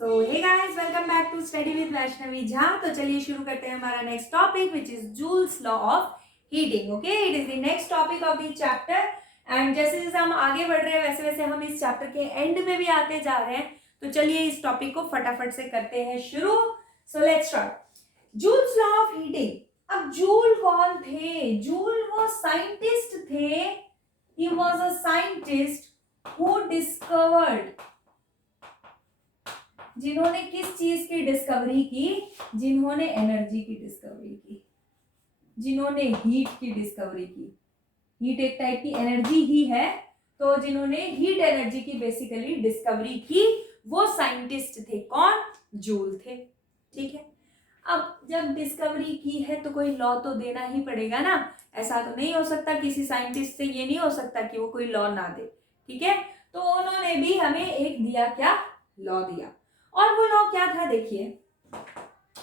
So hey guys, welcome back to study with Vaishnavi Jha. तो चलिए शुरू करते हैं हमारा next topic which is Joule's law of heating. Okay, it is the next topic of the chapter. And जैसे जैसे हम आगे बढ़ रहे हैं वैसे वैसे हम इस चैप्टर के एंड में भी आते जा रहे हैं। तो चलिए इस टॉपिक को फटाफट से करते हैं शुरू। So let's start. Joules law of heating. अब जूल कौन थे? जूल वो साइंटिस्ट थे। He was a scientist who discovered, जिन्होंने किस चीज की डिस्कवरी की? जिन्होंने एनर्जी की डिस्कवरी की, जिन्होंने हीट की डिस्कवरी की। हीट एक टाइप की एनर्जी ही है, तो जिन्होंने हीट एनर्जी की बेसिकली डिस्कवरी की वो साइंटिस्ट थे। कौन? जूल थे। ठीक है, अब जब डिस्कवरी की है तो कोई लॉ तो देना ही पड़ेगा ना। ऐसा तो नहीं हो सकता, किसी साइंटिस्ट से ये नहीं हो सकता कि वो कोई लॉ ना दे। ठीक है, तो उन्होंने भी हमें एक दिया, क्या लॉ दिया। और वो लॉ क्या था? देखिए,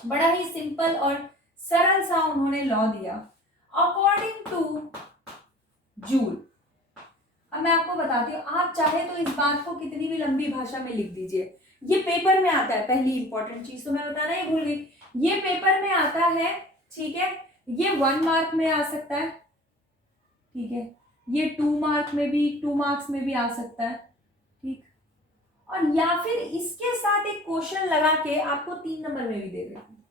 बड़ा ही सिंपल और सरल सा उन्होंने लॉ दिया। अकॉर्डिंग टू जूल, अब मैं आपको बताती हूँ, आप चाहे तो इस बात को कितनी भी लंबी भाषा में लिख दीजिए, ये पेपर में आता है। पहली इंपॉर्टेंट चीज तो मैं बताना ही भूल गई, ये पेपर में आता है। ठीक है, ये 1 मार्क में आ सकता है। ठीक है, ये 2 मार्क में भी, 2 मार्क्स में भी आ सकता है। ठीक, और या फिर इसके साथ एक क्वेश्चन लगा के आपको 3 नंबर में भी दे देते हैं।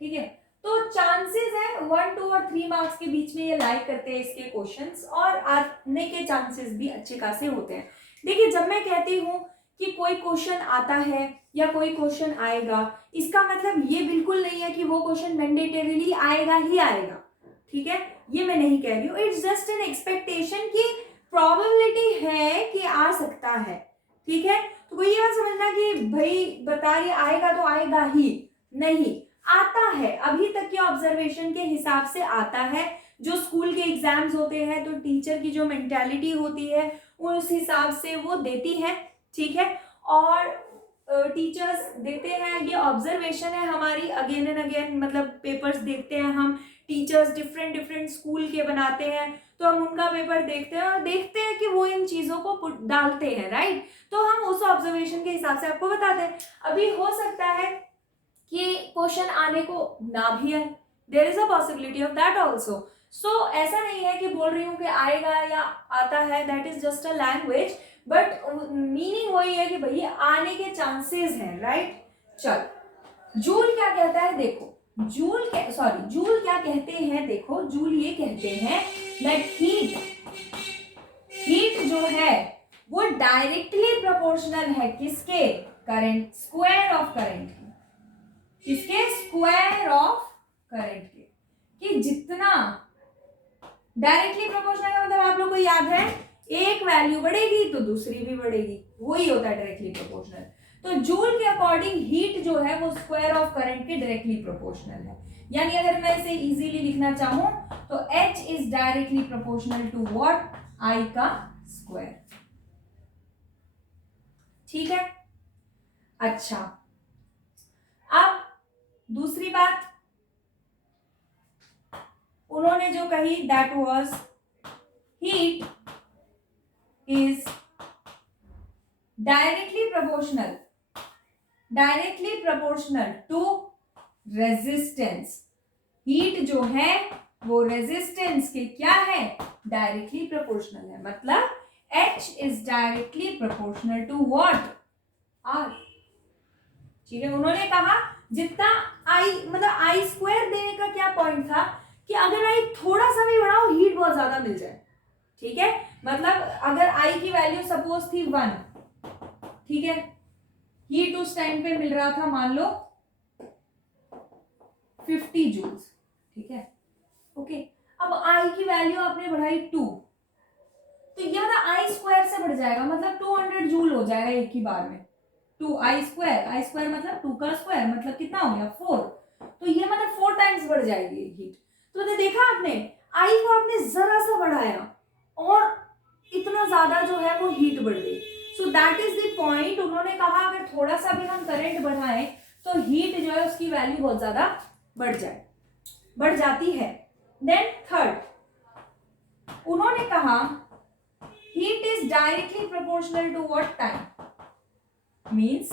ठीक है, तो चांसेस है 1, 2 और 3 मार्क्स के बीच में ये लाइक करते हैं इसके क्वेश्चंस, और आने के चांसेस भी अच्छे खासे होते हैं। देखिए, जब मैं कहती हूँ कि कोई क्वेश्चन आता है या कोई क्वेश्चन आएगा, इसका मतलब ये बिल्कुल नहीं है कि वो क्वेश्चन मैंडेटरीली आएगा ही आएगा। ठीक है, ये मैं नहीं कह रही हूँ। इट्स जस्ट एन एक्सपेक्टेशन की प्रोबेबिलिटी है कि आ सकता है। ठीक है, तो कोई ये मत समझना कि भाई बता रही आएगा तो आएगा ही, नहीं, आता है। अभी तक के ऑब्जर्वेशन के हिसाब से आता है। जो स्कूल के एग्जाम्स होते हैं तो टीचर की जो मेंटालिटी होती है उस हिसाब से वो देती है। ठीक है, और टीचर्स देते हैं, ये ऑब्जर्वेशन है हमारी। अगेन एंड अगेन मतलब पेपर्स देखते हैं हम, टीचर्स डिफरेंट डिफरेंट स्कूल के बनाते हैं, तो हम उनका पेपर देखते हैं और देखते हैं कि वो इन चीजों को डालते हैं, राइट। तो हम उस ऑब्जर्वेशन के हिसाब से आपको बताते हैं। अभी हो सकता है कि क्वेश्चन आने को ना भी आए, there is a possibility of that also. So ऐसा नहीं है कि बोल रही हूँ कि आएगा या आता है, that is just a language, but meaning वही है कि भैया आने के चांसेस हैं, राइट। चल, जूल क्या कहता है? देखो, जूल क्या कहते हैं? देखो, जूल ये कहते हैं दैट हीट जो है वो डायरेक्टली प्रोपोर्शनल है किसके? करंट, स्क्वायर ऑफ करंट के। किसके? स्क्वायर ऑफ करंट के। कि जितना डायरेक्टली प्रोपोर्शनल का मतलब आप लोग को याद है, एक वैल्यू बढ़ेगी तो दूसरी भी बढ़ेगी, वही होता है डायरेक्टली प्रोपोर्शनल। तो जूल के अकॉर्डिंग हीट जो है वो स्क्वायर ऑफ करंट के डायरेक्टली प्रोपोर्शनल है। यानी अगर मैं इसे इजीली लिखना चाहूं तो H is directly proportional to what? I का स्क्वायर। ठीक है, अच्छा, अब दूसरी बात उन्होंने जो कही, that was heat is directly proportional to resistance. Heat जो है वो रेजिस्टेंस के क्या है? डायरेक्टली प्रोपोर्शनल है। मतलब H is directly proportional to what? R। ठीक है, उन्होंने कहा जितना I, मतलब I स्क्वायर देने का क्या पॉइंट था कि अगर I थोड़ा सा भी बढ़ाओ हीट बहुत ज्यादा मिल जाए। ठीक है, मतलब अगर I की वैल्यू सपोज थी 1, ठीक है, हीट उस टाइम पे मिल रहा था मान लो 50 जूल्स। ठीक है, ओके, अब I की वैल्यू आपने बढ़ाई 2, तो ये मतलब I स्क्वायर से बढ़ जाएगा, मतलब 200 जूल हो जाएगा एक ही बार में। 2I स्क्वायर मतलब 2 का स्क्वायर, मतलब कितना हो गया? 4। तो ये मतलब 4 टाइम्स बढ़ जाएगी हीट। तो देखा आपने, I को आपने जरा सा बढ़ाया और इतना ज्यादा जो है वो हीट बढ़ गई। So that is the point. उन्होंने कहा अगर थोड़ा सा भी हम करंट बढ़ाएं तो हीट जो है उसकी वैल्यू बहुत ज्यादा बढ़ जाती है। देन थर्ड, उन्होंने कहा heat is directly proportional to what? Time. Means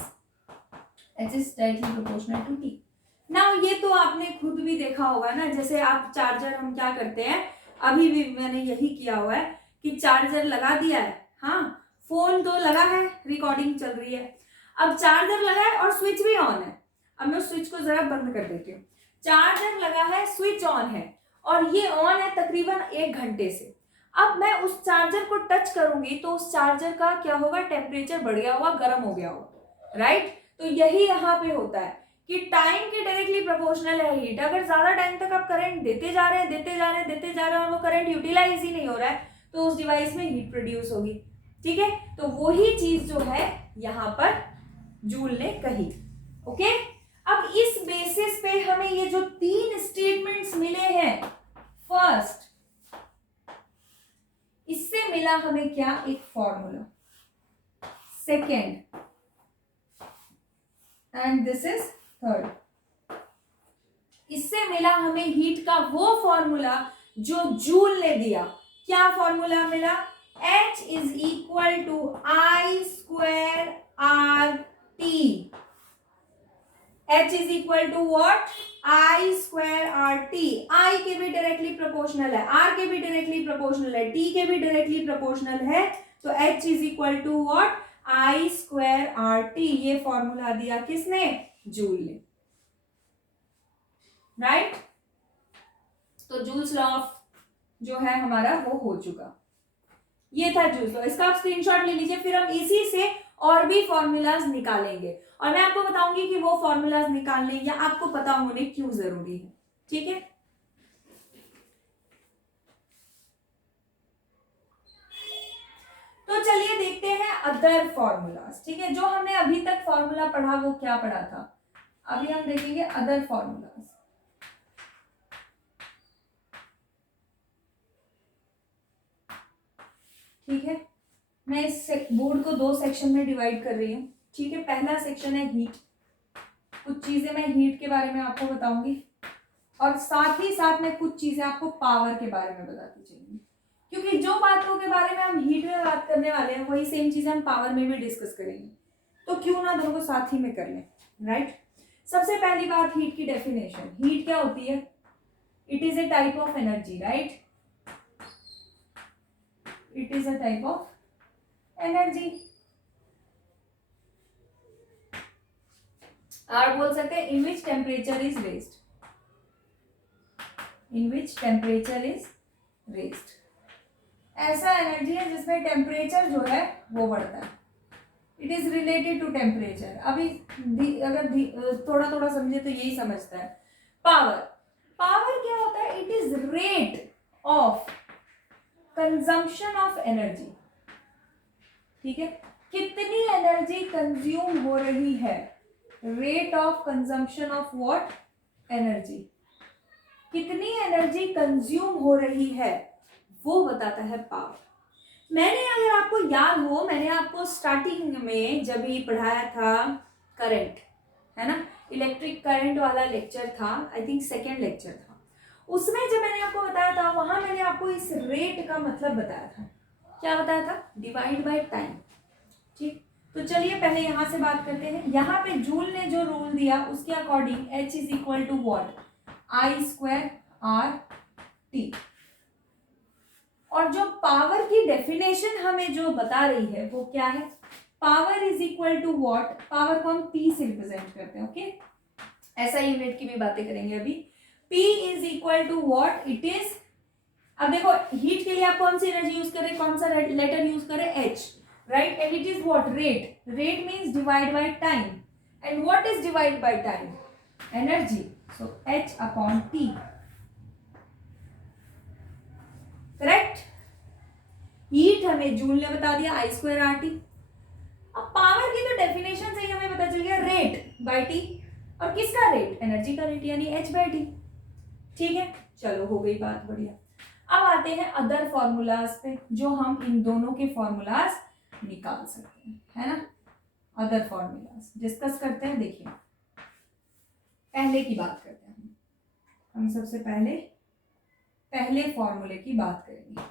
H is directly proportional to T. Now ये तो आपने खुद भी देखा होगा ना, जैसे आप चार्जर हम क्या करते हैं, अभी भी मैंने यही किया हुआ है कि चार्जर लगा दिया है, हाँ फोन तो लगा है, रिकॉर्डिंग चल रही है, अब चार्जर लगा है और स्विच भी ऑन है। अब मैं स्विच को जरा बंद कर देती हूँ। चार्जर लगा है, स्विच ऑन है और ये ऑन है तकरीबन 1 घंटे से। अब मैं उस चार्जर को टच करूंगी तो उस चार्जर का क्या होगा, टेम्परेचर बढ़ गया होगा, गर्म हो गया होगा, राइट। तो यही यहाँ पे होता है कि टाइम के डायरेक्टली प्रोपोर्शनल है हीट। अगर ज्यादा टाइम तक आप करंट देते जा रहे हैं और वो करंट यूटिलाइज ही नहीं हो रहा है तो उस डिवाइस में हीट प्रोड्यूस होगी, ठीक है। तो वही चीज जो है यहाँ पर जूल ने कही, ओके। अब इस बेसिस पे हमें ये जो 3 स्टेटमेंट्स मिले हैं, फर्स्ट इससे मिला हमें क्या, एक formula, second and this is third, इससे मिला हमें हीट का वो फॉर्मूला जो जूल ने दिया। क्या फॉर्मूला मिला, H is equal to I square R T. H is equal to what, I square R T. I के भी डायरेक्टली प्रोपोर्शनल है, R के भी डायरेक्टली प्रोपोर्शनल है, T के भी डायरेक्टली प्रोपोर्शनल है, तो H is equal to what, I square R T. ये फॉर्मूला दिया किसने, जूल ने, राइट। तो जूल्स लॉ ऑफ जो है हमारा वो हो चुका, ये था जूल्स लॉ। इसका आप स्क्रीनशॉट ले लीजिए, फिर हम इसी से और भी फॉर्मूलाज निकालेंगे और मैं आपको बताऊंगी कि वो फॉर्मूलाज निकालने या आपको पता होने क्यों जरूरी है, ठीक है। तो चलिए देखते हैं अदर फॉर्मूलाज, ठीक है। जो हमने अभी तक फॉर्मूला पढ़ा वो क्या पढ़ा था, अभी हम देखेंगे अदर फॉर्मूलाज, ठीक है। मैं इस बोर्ड को 2 सेक्शन में डिवाइड कर रही हूँ, ठीक है। पहला सेक्शन है हीट, कुछ चीजें मैं हीट के बारे में आपको बताऊंगी और साथ ही साथ में कुछ चीजें आपको पावर के बारे में बताती चलूंगी, क्योंकि जो बातों के बारे में हम हीट में बात करने वाले हैं वही सेम चीजें हम पावर में भी डिस्कस करेंगे, तो क्यों ना दोनों को साथ ही में कर लें, राइट। सबसे पहली बात, हीट की डेफिनेशन। हीट क्या होती है, it is a type of energy, right, it is a type of energy. और बोल सकते हैं in which temperature is raised, in which temperature is raised. ऐसा एनर्जी है जिसमें टेम्परेचर जो है वो बढ़ता है, it is related to temperature. अभी अगर थोड़ा थोड़ा समझे तो यही समझता है। पावर, पावर क्या होता है, it is rate of consumption of energy, ठीक है। कितनी एनर्जी कंज्यूम हो रही है, rate of consumption of what, energy. कितनी एनर्जी कंज्यूम हो रही है वो बताता है पावर। मैंने, अगर आपको याद हो, मैंने आपको स्टार्टिंग में जब ही पढ़ाया था करंट, है ना, इलेक्ट्रिक करंट वाला लेक्चर था, आई थिंक 2nd लेक्चर था, उसमें जब मैंने आपको बताया था वहां मैंने आपको इस रेट का मतलब बताया था। क्या बताया था, डिवाइड बाय टाइम, ठीक। तो चलिए पहले यहां से बात करते हैं। यहाँ पे जूल ने जो रूल दिया उसके according H is equal to what, I square R T. और जो पावर की डेफिनेशन हमें जो बता रही है वो क्या है, power is equal to what, power को हम P से रिप्रेजेंट करते हैं, ओके। ऐसा यूनिट की भी बातें करेंगे अभी। P is equal to what, it is, अब देखो हीट के लिए आप कौन सी एनर्जी यूज करें, कौन सा लेटर यूज करें, H, right, and it is what, rate means divide by time, and what is divide by time, energy, so H upon T, correct। Heat हमें जूल ने बता दिया, I स्क्वायर आर टी। अब power की तो definition से ही हमें पता चल गया, रेट बाय टी, और किसका रेट, एनर्जी का रेट, यानी H बाय टी, ठीक है। चलो हो गई बात, बढ़िया। अब आते हैं अदर फॉर्मूलाज पे, जो हम इन दोनों के फॉर्मूलाज निकाल सकते हैं, है ना। अदर फॉर्मूलाज डिस्कस करते हैं। देखिए पहले की बात करते हैं, हम सबसे पहले फॉर्मूले की बात करेंगे।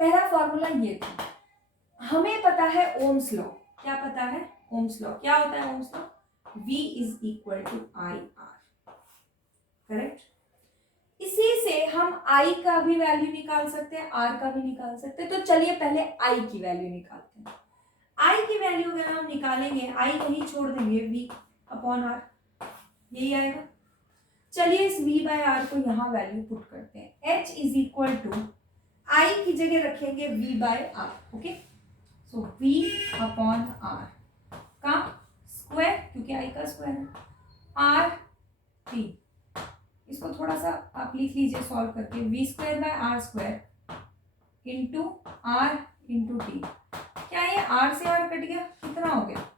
पहला फॉर्मूला ये था, हमें पता है ओम्स लॉ, क्या पता है? Ohm's law. क्या होता है Ohm's law? V is equal to I R. Correct. इसी से हम I का भी वैल्यू निकाल सकते हैं, R का भी निकाल सकते हैं। तो चलिए पहले I की वैल्यू निकालते हैं। I की वैल्यू अगर हम निकालेंगे, I वहीं छोड़ देंगे, V अपॉन R, यही आएगा। चलिए इस V बाय R को यहाँ वैल्यू पुट करते हैं। H is equal to I की जगह रखेंगे V by R। Okay, so V upon R का स्क्वायर, क्योंकि I का स्क्वायर है, R T। इसको थोड़ा सा आप लिख लीजिए सॉल्व करके, V square bye R square into R into T. क्या ये R से R कट गया? कितना हो गया?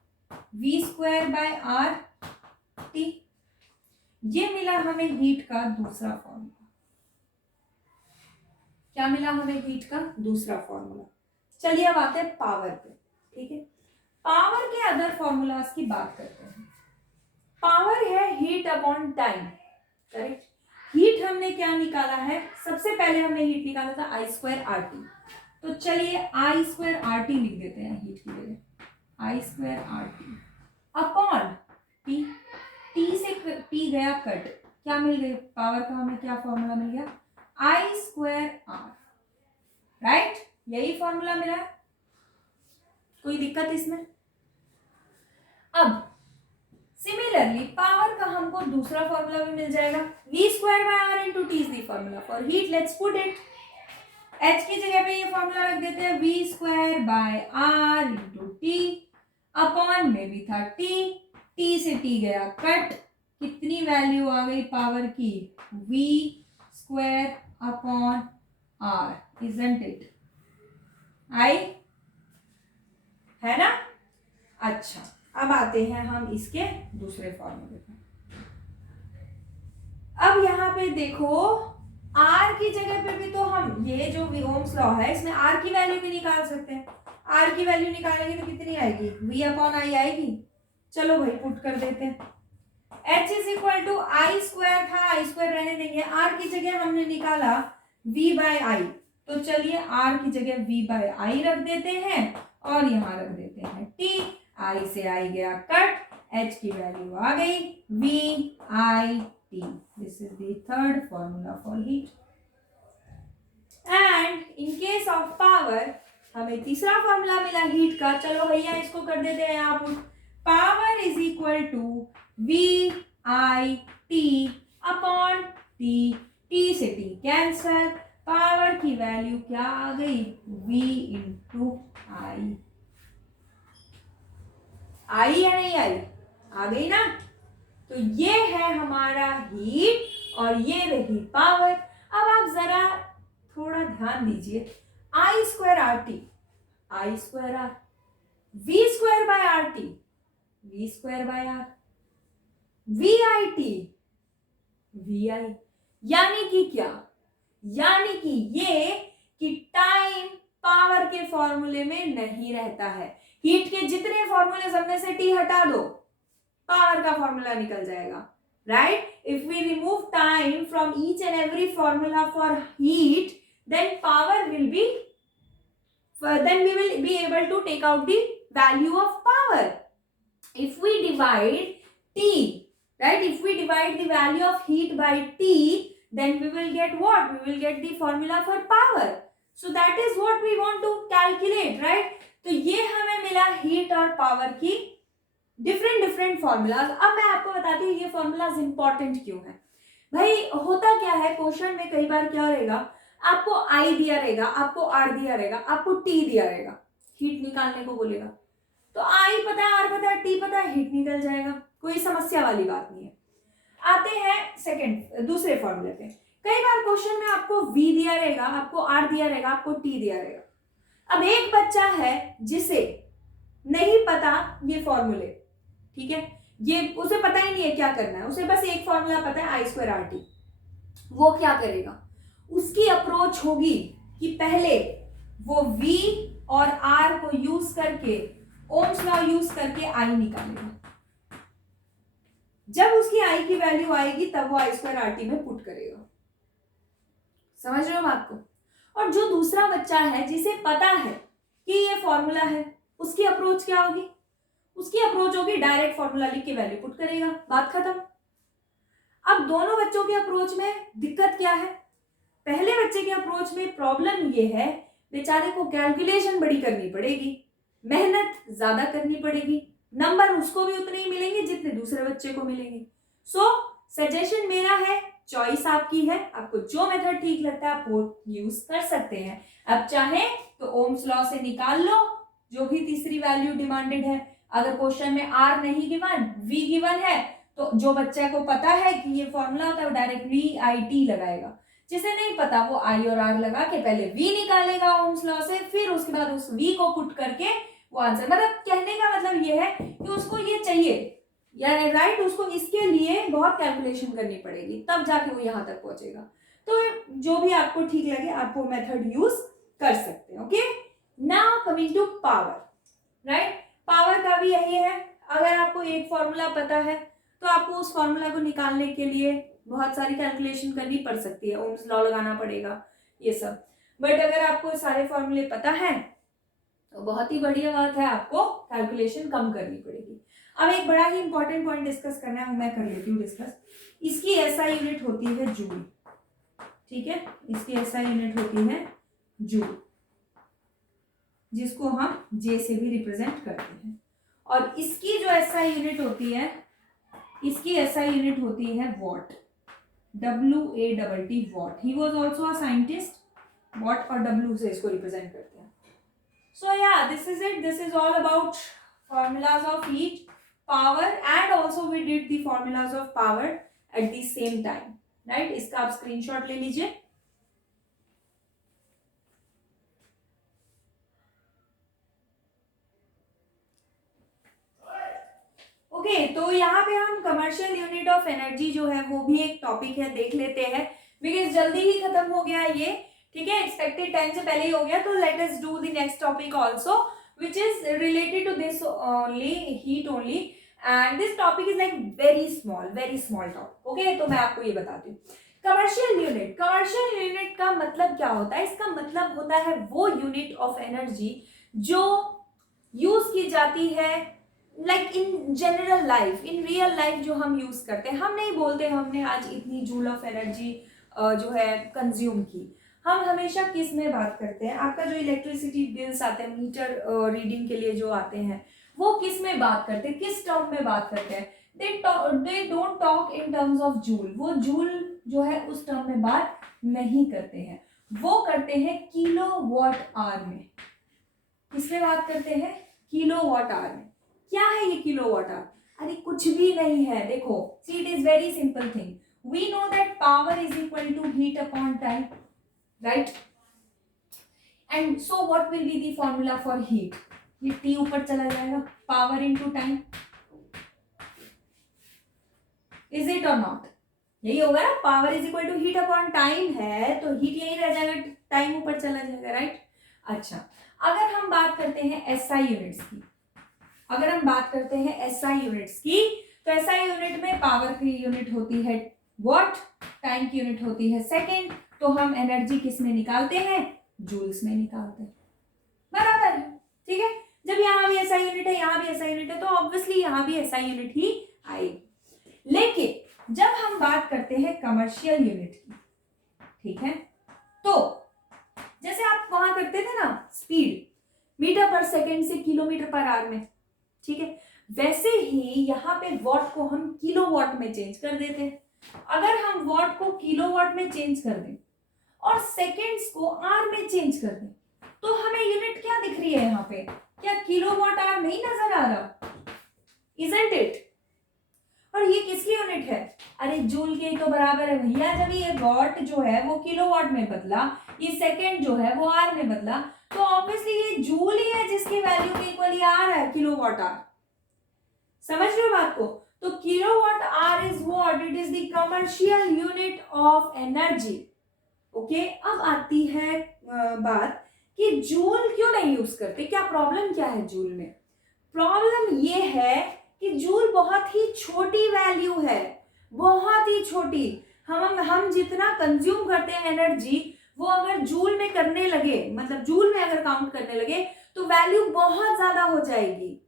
V square bye R T. ये मिला हमें हीट का दूसरा फॉर्मूला। क्या मिला हमें? हीट का दूसरा फॉर्मूला। चलिए अब आते हैं पावर पे। ठीक है, पावर के अदर फॉर्मूलाज की बात करते हैं। पावर है heat upon time. Correct. Heat हमने क्या निकाला है? सबसे पहले हमने हीट निकाला था आई स्क्वायर आर टी। तो चलिए आई स्क्वायर आर टी लिख देते हैं हीट की जगह, I square R T upon T. T से टी गया कट, क्या मिल गई? पावर का हमें क्या फॉर्मूला मिल गया? आई स्क्वायर आर। राइट, यही फॉर्मूला मिला है। कोई दिक्कत इसमें? अब सिमिलरली पावर का हमको दूसरा फॉर्मूला भी मिल जाएगा, v square by R into T is the formula for heat. Let's put it. h की जगह पे ये फॉर्मूला रख देते हैं, v square by R into T upon में भी था t, t से t गया कट, कितनी वैल्यू आ गई पावर की? v square upon r, isn't it? आई है ना? अच्छा, अब आते हैं हम इसके दूसरे फॉर्मूले पे। अब यहाँ पे देखो, R की जगह पे भी तो हम ये जो ओम्स लॉ है इसमें R की वैल्यू भी निकाल सकते हैं। R की वैल्यू निकालेंगे तो कितनी आएगी? V अपॉन आई आएगी। चलो भाई पुट कर देते हैं। H is equal to I square था, आई स्क्वायर रहने देंगे, R की जगह हमने निकाला V बाय आई। तो चलिए R की जगह V बाय आई रख देते हैं और यहाँ रख देते हैं T। I से I गया कट, H की वैल्यू आ गई V I T। This is the third formula for heat. And in case of power हमें तीसरा फॉर्मूला मिला हीट का। चलो भैया इसको कर देते हैं यहाँ put. Power is equal to V I T upon T, T से T कैंसल, पावर की वैल्यू क्या आ गई? V इंटू आई। आई या नहीं आई? आ गई ना? तो ये है हमारा हीट और ये रही पावर। अब आप जरा थोड़ा ध्यान दीजिए, I square R T, I square R, V square by R T, V square by R, V I T, V I. यानी कि क्या? यानी कि ये कि टाइम पावर के फॉर्मूले में नहीं रहता है। हीट के जितने फॉर्मूले सब में से टी हटा दो, पावर का फॉर्मूला निकल जाएगा। Right? If we remove time from each and every formula for heat, then power will be, then we will be able to take out the value of power. If we divide T, right, if we divide the value of heat by T, then we will get what? We will get the formula for power. So that is what we want to calculate, right? तो ये हमें मिला heat और power की different formulas. अब मैं आपको बताती हूँ ये फॉर्मूलाज इंपॉर्टेंट क्यों है। भाई होता क्या है, क्वेश्चन में कई बार क्या रहेगा, आपको I दिया रहेगा, आपको R दिया रहेगा, आपको T दिया रहेगा, हीट निकालने को बोलेगा, तो I पता है, R पता है, T पता है, हीट निकल जाएगा, कोई समस्या वाली बात नहीं है। आते हैं दूसरे फॉर्मूले पे। कई बार क्वेश्चन में आपको V दिया रहेगा, आपको R दिया रहेगा, आपको T दिया रहेगा। अब एक बच्चा है जिसे नहीं पता ये फॉर्मूले, ठीक है, ये उसे पता ही नहीं है क्या करना है, उसे बस एक फॉर्मूला पता है आई स्क्वायर आर टी। वो क्या करेगा? उसकी अप्रोच होगी कि पहले वो V और R को यूज करके, ओम्स लॉ यूज करके I निकालेगा। जब उसकी I की वैल्यू आएगी तब वो आई स्क्वायर आर टी में पुट करेगा। समझ रहे हो बात को? और जो दूसरा बच्चा है जिसे पता है कि ये फॉर्मूला है, उसकी अप्रोच क्या होगी? उसकी अप्रोच होगी डायरेक्ट फॉर्मूला लिख के वैल्यू पुट करेगा, बात खत्म। अब दोनों बच्चों के अप्रोच में दिक्कत क्या है? पहले बच्चे के अप्रोच में प्रॉब्लम ये है, बेचारे को कैलकुलेशन बड़ी करनी पड़ेगी, मेहनत ज्यादा करनी पड़ेगी, नंबर उसको भी उतने ही मिलेंगे जितने दूसरे बच्चे को मिलेंगे। सो सजेशन मेरा है, चॉइस आपकी है, आपको जो मेथड ठीक लगता है आप वो यूज कर सकते हैं। अब चाहे तो ओम्स लॉ से निकाल लो जो भी तीसरी वैल्यू डिमांडेड है। अगर क्वेश्चन में आर नहीं गिवन, वी गिवन है, तो जो बच्चे को पता है कि ये फॉर्मूला होता है वो डायरेक्ट वी आई टी लगाएगा। जिसे नहीं पता वो आई और आर लगा के पहले वी निकालेगा ओम्स लॉ से, फिर उसके बाद उस वी को पुट करके वो आंसर। मतलब कहने का मतलब ये है कि उसको ये चाहिए या राइट, उसको इसके लिए बहुत कैलकुलेशन करनी पड़ेगी तब जाके वो यहां तक पहुंचेगा। तो जो भी आपको ठीक लगे आप वो मेथड यूज कर सकते हैं। Okay, now coming to power, right. Power का भी यही है, अगर आपको एक फॉर्मूला पता है तो आपको उस फॉर्मूला को निकालने के लिए बहुत सारी कैलकुलेशन करनी पड़ सकती है, ओम्स लॉ लगाना पड़ेगा, ये सब। बट अगर आपको सारे फॉर्मूले पता है तो बहुत ही बढ़िया बात है, आपको कैलकुलेशन कम करनी पड़ेगी। अब एक बड़ा ही इंपॉर्टेंट पॉइंट डिस्कस करना है, मैं कर लेती हूँ डिस्कस। इसकी एसआई यूनिट होती है जूल, ठीक है, इसकी एसआई यूनिट होती है जूल, जिसको हम जे से भी रिप्रेजेंट करते हैं। और इसकी जो एसआई यूनिट होती है, इसकी एसआई यूनिट होती है what, WATT what. He was also a scientist, what और W से इसको रिप्रेजेंट करते हैं। सो या this is it, this is all about formulas of heat, power, and also we did the formulas of power at the same time, right? इसका आप screenshot ले लीजिए। ओके, तो यहाँ पे हम कमर्शियल यूनिट ऑफ एनर्जी जो है वो भी एक टॉपिक है, देख लेते हैं, बिकॉज जल्दी ही खत्म हो गया है ये, ठीक है, एक्सपेक्टेड टाइम से पहले ही हो गया। तो let us do the next topic also which is related to this only, heat only, and this topic is like very small topic. Okay, तो मैं आपको ये बताती हूँ। कमर्शियल यूनिट का मतलब क्या होता है? इसका मतलब होता है वो यूनिट ऑफ एनर्जी जो यूज की जाती है like in general life, in real life जो हम यूज करते हैं। हम नहीं बोलते हमने आज इतनी जूल ऑफ एनर्जी जो है कंज्यूम की। हम हमेशा किस में बात करते हैं? आपका जो इलेक्ट्रिसिटी बिल्स आते हैं मीटर रीडिंग के लिए जो आते हैं, वो किस में बात करते हैं, किस टर्म में बात करते हैं? They don't talk in terms of joule. वो जूल जो है उस टर्म में बात नहीं करते हैं, वो करते हैं किलो वॉट आवर में। किसमें बात करते हैं? किलो वॉट आवर में। क्या है ये किलो वॉट आवर? अरे कुछ भी नहीं है, देखो, see it is very simple thing. We know that power is equal to heat upon time, right? And so what will be the formula for heat? ये T ऊपर चला जाएगा, power into time, is it or not? यही होगा ना, power is equal to heat upon time है तो heat यही रह जाएगा, time ऊपर चला जाएगा, right? अच्छा, अगर हम बात करते हैं SI यूनिट्स की, अगर हम बात करते हैं SI यूनिट्स की, तो SI यूनिट में पावर की यूनिट होती है वॉट, टाइम की यूनिट होती है सेकेंड। तो हम एनर्जी किस में निकालते हैं? जूल्स में निकालते हैं, बराबर है, ठीक है। जब यहाँ भी SI यूनिट है, यहाँ भी SI यूनिट है, तो ऑब्वियसली यहाँ भी SI यूनिट ही आएगी। लेकिन जब हम बात करते हैं कमर्शियल यूनिट की, ठीक है, तो जैसे आप वहां करते थे ना स्पीड मीटर पर सेकेंड से किलोमीटर पर आवर में, ठीक है, वैसे ही यहाँ पे वॉट को हम किलो वॉट में चेंज कर देते हैं। अगर हम वॉट को किलो वॉट में चेंज कर दें और सेकेंड्स को आर में चेंज कर दें, तो हमें यूनिट क्या दिख रही है यहाँ पे? क्या किलो वॉट आर नहीं नजर आ रहा? Isn't it? और ये किसकी यूनिट है? अरे जूल के तो बराबर है भैया। जब ये वॉट जो है वो किलो वॉट में बदला, ये सेकेंड जो है वो आर में बदला, तो ऑब्वियसली ये जूल ही है जिसकी वैल्यू के इक्वल आ रहा है किलो वॉट आर। समझ रहे हो बात को? तो kilowatt hour is what? It is the commercial unit of energy. Okay, अब आती है बात कि जूल क्यों नहीं यूज करते, क्या प्रॉब्लम क्या है जूल में? प्रॉब्लम ये है कि जूल बहुत ही छोटी वैल्यू है, बहुत ही छोटी। हम जितना कंज्यूम करते हैं एनर्जी, वो अगर जूल में करने लगे, मतलब जूल में अगर काउंट करने लगे, तो वैल्यू बहुत ज्यादा हो जाएगी,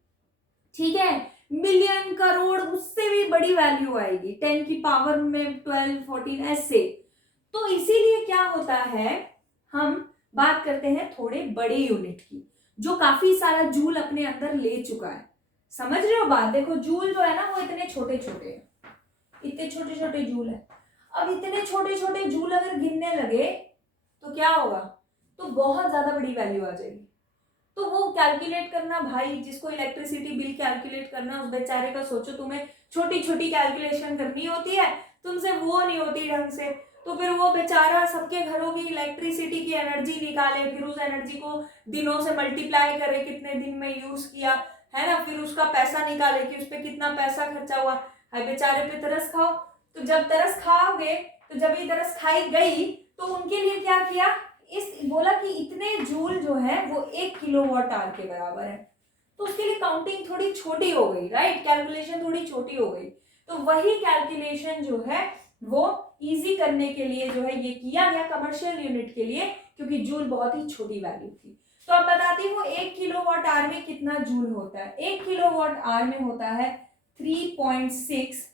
ठीक है, मिलियन, करोड़, उससे भी बड़ी वैल्यू आएगी, 10 की पावर में 12, 14 ऐसे। तो इसीलिए क्या होता है, हम बात करते हैं थोड़े बड़े यूनिट की, जो काफी सारा जूल अपने अंदर ले चुका है। समझ रहे हो बात? देखो जूल जो है ना वो इतने छोटे छोटे हैं, इतने छोटे छोटे जूल है। अब इतने छोटे छोटे जूल अगर गिनने लगे तो क्या होगा, तो बहुत ज्यादा बड़ी वैल्यू आ जाएगी। तो वो कैलकुलेट करना भाई, जिसको इलेक्ट्रिसिटी बिल कैलकुलेट करना, उस बेचारे का सोचो, तुम्हें छोटी छोटी कैलकुलेशन करनी होती है, तुमसे वो नहीं होती ढंग से। तो फिर वो बेचारा सबके घरों की इलेक्ट्रिसिटी की एनर्जी निकाले, फिर उस एनर्जी को दिनों से मल्टीप्लाई करे, कितने दिन में यूज किया है ना, फिर उसका पैसा निकाले कि उस पर कितना पैसा खर्चा हुआ है, बेचारे पे तरस खाओ। तो जब तरस खाओगे, तो जब ये तरस खाई गई तो उनके लिए क्या किया, इस बोला कि इतने जूल जो है वो 1 किलोवाट आवर के बराबर है। तो उसके लिए काउंटिंग थोड़ी छोटी हो गई, राइट, कैलकुलेशन थोड़ी छोटी हो गई। तो वही कैलकुलेशन जो है वो इजी करने के लिए जो है ये किया गया कमर्शियल यूनिट के लिए, क्योंकि जूल बहुत ही छोटी वैल्यू थी। तो अब बताती हूँ 1 किलोवाट आवर में कितना जूल होता है। 1 किलोवाट आवर में होता है 3.6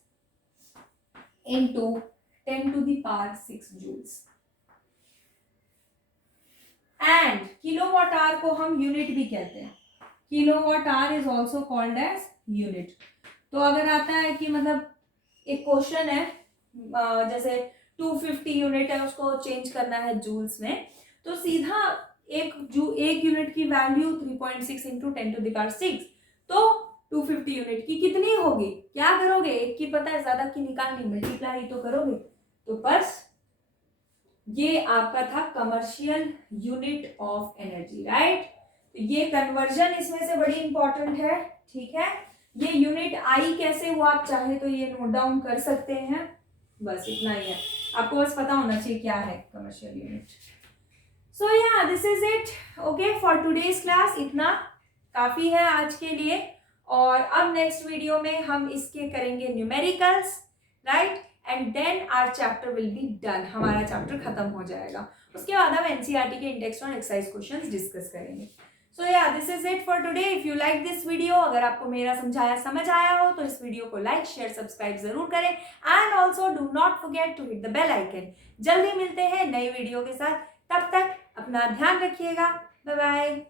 into 10⁶ joules. And kilowatt hour को हम यूनिट भी कहते हैं, kilowatt hour is also called as unit. तो अगर आता है कि मतलब एक क्वेश्चन है, जैसे 250 यूनिट है, उसको चेंज करना है जूल्स में, तो सीधा एक यूनिट की वैल्यू 3.6 इंटू 10⁶, तो 250 यूनिट की कितनी होगी, क्या करोगे, एक की पता है, ज्यादा की निकालनी, मल्टीप्लाई तो करोगे। तो बस ये आपका था commercial unit of energy, right. ये कन्वर्जन इसमें से बड़ी इंपॉर्टेंट है, ठीक है। ये यूनिट आई कैसे हुआ, आप चाहे तो ये नोट डाउन कर सकते हैं, बस इतना ही है, आपको बस पता होना चाहिए क्या है कमर्शियल यूनिट। सो या this is it, okay, for today's class इतना काफी है आज के लिए। और अब नेक्स्ट वीडियो में हम इसके करेंगे numericals, right, and then our chapter will be done, हमारा चैप्टर खत्म हो जाएगा। उसके बाद हम एनसीईआरटी के इंडेक्स और एक्सरसाइज क्वेश्चंस डिस्कस करेंगे। सो या this is it for today. If you like this video, अगर आपको मेरा समझाया समझ आया हो तो इस वीडियो को लाइक, शेयर, सब्सक्राइब जरूर करें, and also do not forget to hit the bell icon. जल्दी मिलते हैं नई वीडियो के साथ, तब तक अपना ध्यान रखिएगा, बाय बाय।